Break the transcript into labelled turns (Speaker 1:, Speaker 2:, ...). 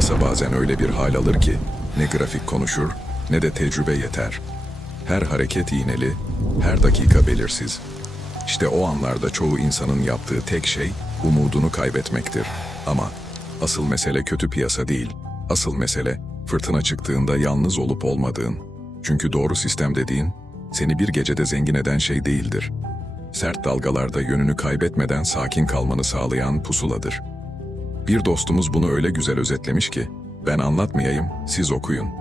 Speaker 1: Piyasa bazen öyle bir hal alır ki ne grafik konuşur ne de tecrübe yeter. Her hareket iğneli, her dakika belirsiz. İşte o anlarda çoğu insanın yaptığı tek şey umudunu kaybetmektir. Ama asıl mesele kötü piyasa değil. Asıl mesele fırtına çıktığında yalnız olup olmadığın. Çünkü doğru sistem dediğin seni bir gecede zengin eden şey değildir. Sert dalgalarda yönünü kaybetmeden sakin kalmanı sağlayan pusuladır. Bir dostumuz bunu öyle güzel özetlemiş ki, ben anlatmayayım, siz okuyun.